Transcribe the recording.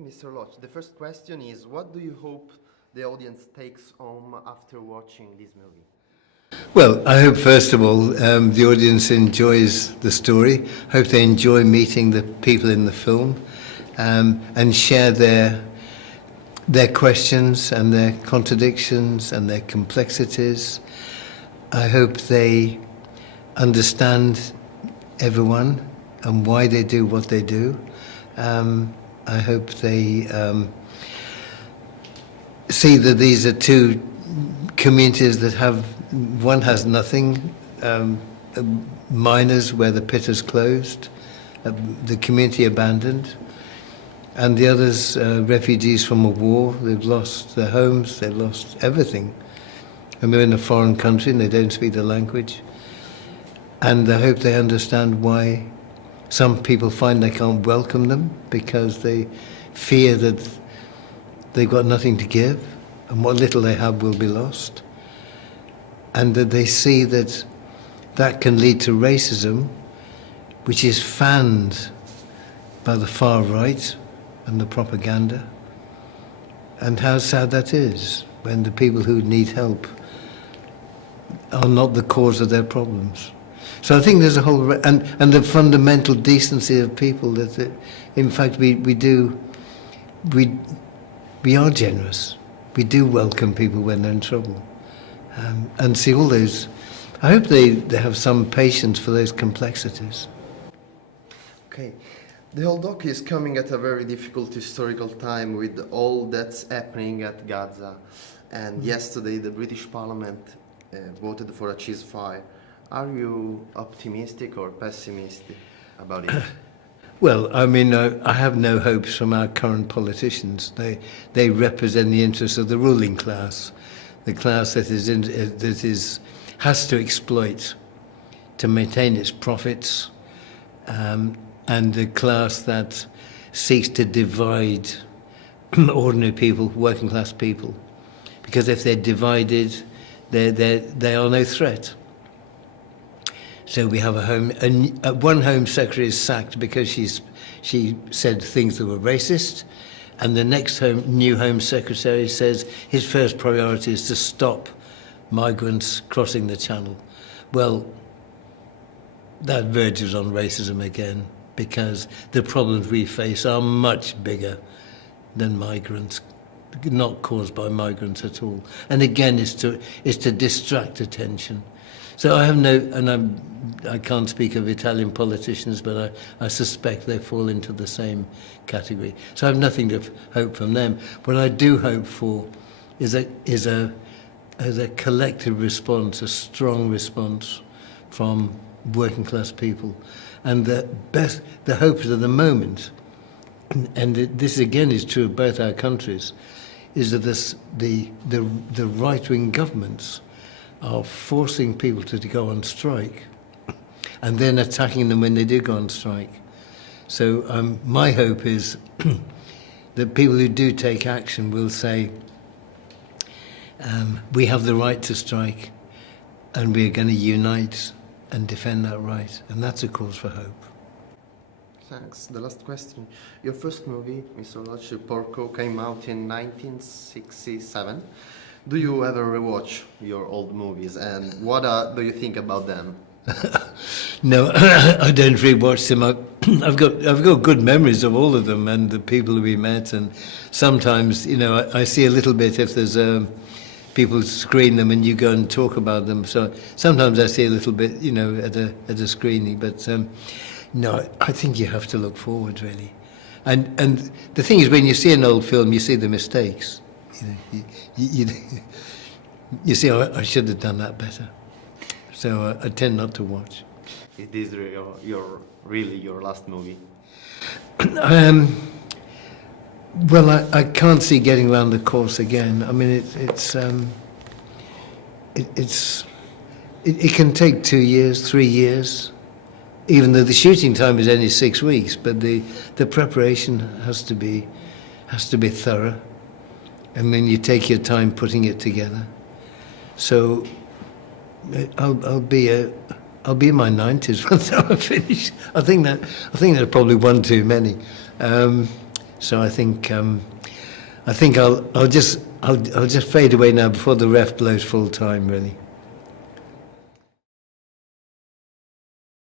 Mr. Loach, the first question is, what do you hope the audience takes home after watching this movie? Well, I hope first of all the audience enjoys the story. Hope they enjoy meeting the people in the film and share their questions and their contradictions and their complexities. I hope they understand everyone and why they do what they do. I hope they see that these are two communities that have, one has nothing, miners where the pit is closed, the community abandoned, and the others refugees from a war. They've lost their homes, they've lost everything, and they're in a foreign country and they don't speak the language. And I hope they understand why some people find they can't welcome them because they fear that they've got nothing to give and what little they have will be lost. And that they see that that can lead to racism, which is fanned by the far right and the propaganda. And how sad that is when the people who need help are not the cause of their problems. So I think there's a whole, and the fundamental decency of people that, in fact, we are generous. We do welcome people when they're in trouble. And see all those, I hope they have some patience for those complexities. Okay, the whole doc is coming at a very difficult historical time with all that's happening at Gaza. And yesterday the British Parliament voted for a ceasefire. Are you optimistic or pessimistic about it? Well, I mean, I have no hopes from our current politicians. They represent the interests of the ruling class, the class that has to exploit to maintain its profits, and the class that seeks to divide ordinary people, working class people, because if they're divided, they are no threat. So we have one Home Secretary is sacked because she said things that were racist, and the next new Home Secretary says his first priority is to stop migrants crossing the Channel. Well, that verges on racism again, because the problems we face are much bigger than migrants, not caused by migrants at all. And again, is to distract attention. So I have I can't speak of Italian politicians, but I suspect they fall into the same category. So I have nothing to hope from them. What I do hope for is a collective response, a strong response from working class people. And the hopes of the moment, and this again is true of both our countries, is that the right-wing governments are forcing people to go on strike and then attacking them when they do go on strike. So my hope is that people who do take action will say, we have the right to strike and we're going to unite and defend that right. And that's a cause for hope. Thanks. The last question. Your first movie, Mr. Loach, Porco, came out in 1967. Do you ever rewatch your old movies, and what do you think about them? No, I don't rewatch them. I've got good memories of all of them and the people we met, and sometimes, I see a little bit if there's people screen them and you go and talk about them. So sometimes I see a little bit, at a screening, but no, I think you have to look forward, really. And the thing is, when you see an old film, you see the mistakes. You see, I should have done that better. So I tend not to watch. Is this really your last movie? Well, I can't see getting around the course again. I mean, it can take 2 years, 3 years, even though the shooting time is only 6 weeks. But the preparation has to be thorough. And then you take your time putting it together. So I'll be in my 90s by the time I finish. I think that's probably one too many. So I think I'll just fade away now before the ref blows full time, really.